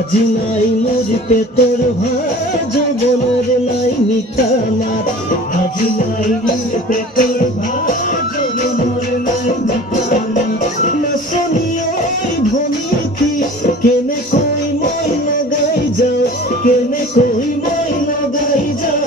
আজি নাই মোর পেটর ভাত যৌবনের নাই মিঠা মাত আজি নাই মোর পেটর ভাত যৌবনের নাই মিঠা মাত নাচনি ওই ভনিতি কেনে কই মই লগাই যাও কেনে কই মই লগাই যাও